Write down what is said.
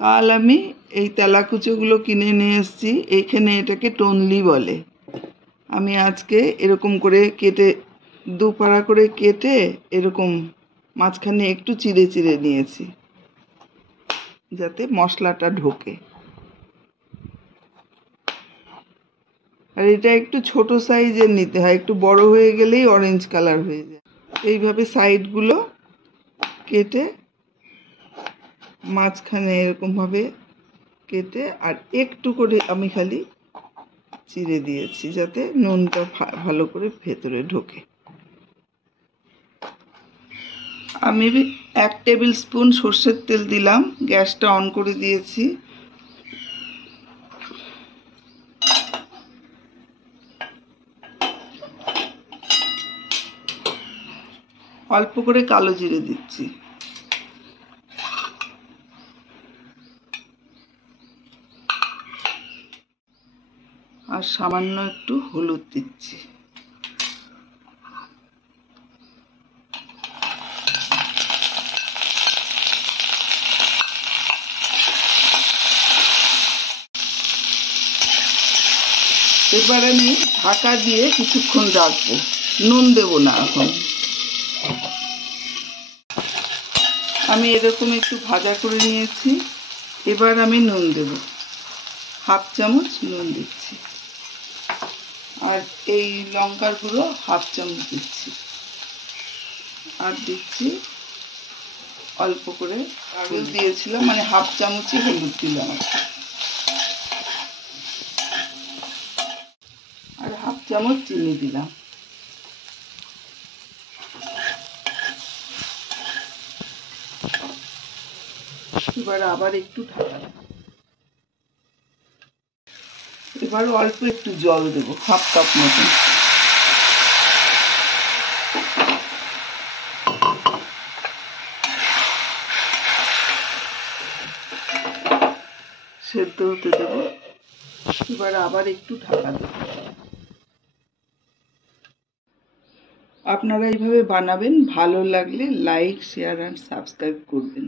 কাল আমি এই তেলাকুচোগুলো কিনে নিয়ে এসেছি। এইখানে এটাকে টনলি বলে। আমি আজকে এরকম করে কেটে দুপাড়া করে কেটে এরকম মাঝখানে একটু চিড়ে চিড়ে নিয়েছি যাতে মশলাটা ঢোকে। আর এটা একটু ছোট সাইজের নিতে হয়, একটু বড় হয়ে গেলেই অরেঞ্জ কালার হয়ে যায়। এইভাবে সাইডগুলো কেটে মাঝখানে এরকমভাবে কেটে আর একটু করে আমি খালি চিড়ে দিয়েছি যাতে নুনটা ভালো করে ভেতরে ঢোকে। আমি 1 টেবিল স্পুন সর্ষের তেল দিলাম, গ্যাসটা অন করে দিয়েছি। অল্প করে কালো জিরে দিচ্ছি, আর সামান্য একটু হলুদ দিচ্ছি। এবার আমি ঢাকা দিয়ে কিছুক্ষণ রাখবো, নুন দেব না এখন। আমি এরকম একটু ভাজা করে নিয়েছি। এবার আমি নুন দেব, 1/2 চামচ নুন দিচ্ছি, আর এই লঙ্কার গুঁড়ো 1/2 চামচ দিচ্ছি, আর দিচ্ছি অল্প করে, আগেও দিয়েছিলাম মানে 1/2 চামচই হলুদ দিলাম, আর 1/2 চামচ চিনি দিলাম। এবার আবার একটু ঢাকা, এবার অল্প একটু জল দেবো, 1/2 কাপ মতন। সেদ্ধ হতে দেবো, এবার আবার একটু ঢাকা দেবো। আপনারা এইভাবে বানাবেন, ভালো লাগলে লাইক, শেয়ার আর সাবস্ক্রাইব করবেন।